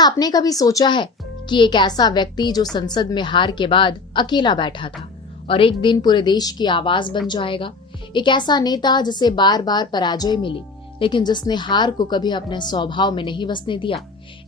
क्या आपने कभी सोचा है कि एक ऐसा व्यक्ति जो संसद में हार के बाद अकेला बैठा था और एक दिन पूरे देश की आवाज बन जाएगा? एक ऐसा नेता जिसे बार बार पराजय मिली लेकिन जिसने हार को कभी अपने स्वभाव में नहीं बसने दिया।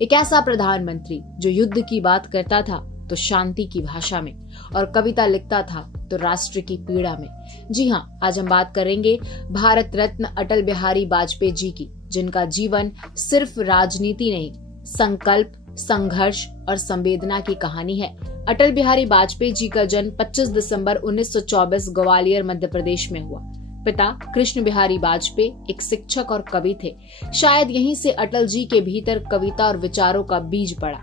एक ऐसा प्रधानमंत्री जो युद्ध की बात करता था तो शांति की भाषा में और कविता लिखता था तो राष्ट्र की पीड़ा में। जी हाँ, आज हम बात करेंगे भारत रत्न अटल बिहारी वाजपेयी जी की, जिनका जीवन सिर्फ राजनीति नहीं, संकल्प, संघर्ष और संवेदना की कहानी है। अटल बिहारी वाजपेयी जी का जन्म 25 दिसंबर 1924 ग्वालियर मध्य प्रदेश में हुआ। पिता कृष्ण बिहारी वाजपेयी एक शिक्षक और कवि थे। शायद यहीं से अटल जी के भीतर कविता और विचारों का बीज पड़ा।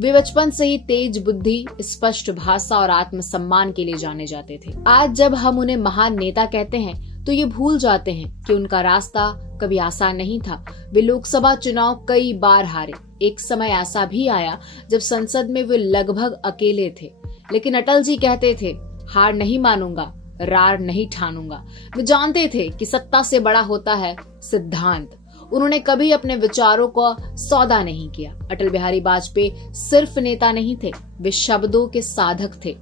वे बचपन से ही तेज बुद्धि, स्पष्ट भाषा और आत्मसम्मान के लिए जाने जाते थे। आज जब हम उन्हें महान नेता कहते हैं तो ये भूल जाते हैं कि उनका रास्ता कभी आसान नहीं था। वे लोकसभा चुनाव कई बार हारे। एक समय ऐसा भी आया जब संसद में वे लगभग अकेले थे, लेकिन अटल जी कहते थे, हार नहीं मानूंगा, रार नहीं ठानूंगा। वे जानते थे कि सत्ता से बड़ा होता है सिद्धांत। उन्होंने कभी अपने विचारों को सौदा नहीं किया। अटल बिहारी वाजपेयी सिर्फ नेता नहीं थे, वे शब्दों के साधक थे।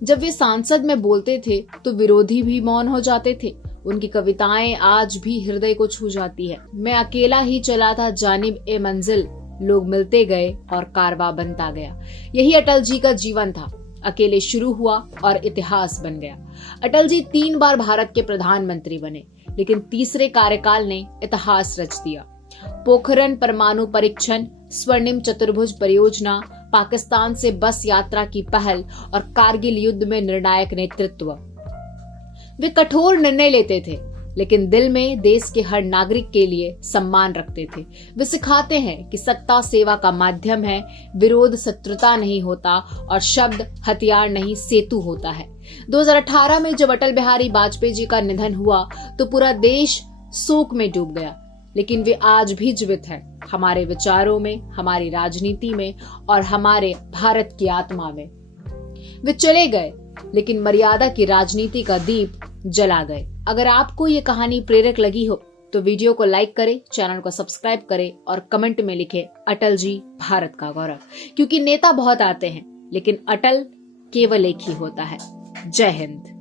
जब वे सांसद में बोलते थे तो विरोधी भी मौन हो जाते थे। उनकी कविताएं आज भी हृदय को छू जाती है। मैं अकेला ही चला था जानिब ए मंजिल, लोग मिलते गए और कारवा बनता गया। यही अटल जी का जीवन था। अकेले शुरू हुआ और इतिहास बन गया। अटल जी 3 बार भारत के प्रधानमंत्री बने, लेकिन तीसरे कार्यकाल ने इतिहास रच दिया। पोखरण परमाणु परीक्षण, स्वर्णिम चतुर्भुज परियोजना, पाकिस्तान से बस यात्रा की पहल और कारगिल युद्ध में निर्णायक नेतृत्व। वे कठोर निर्णय लेते थे, लेकिन दिल में देश के हर नागरिक के लिए सम्मान रखते थे। वे सिखाते हैं कि सत्ता सेवा का माध्यम है, विरोध शत्रुता नहीं होता और शब्द हथियार नहीं सेतु होता है। 2018 में जब अटल बिहारी वाजपेयी जी का निधन हुआ तो पूरा देश शोक में डूब गया, लेकिन वे आज भी जीवित हैं, हमारे विचारों में, हमारी राजनीति में और हमारे भारत की आत्मा में। वे चले गए, लेकिन मर्यादा की राजनीति का दीप जला गए। अगर आपको ये कहानी प्रेरक लगी हो तो वीडियो को लाइक करें, चैनल को सब्सक्राइब करें और कमेंट में लिखें, अटल जी भारत का गौरव। क्योंकि नेता बहुत आते हैं, लेकिन अटल केवल एक ही होता है। जय हिंद।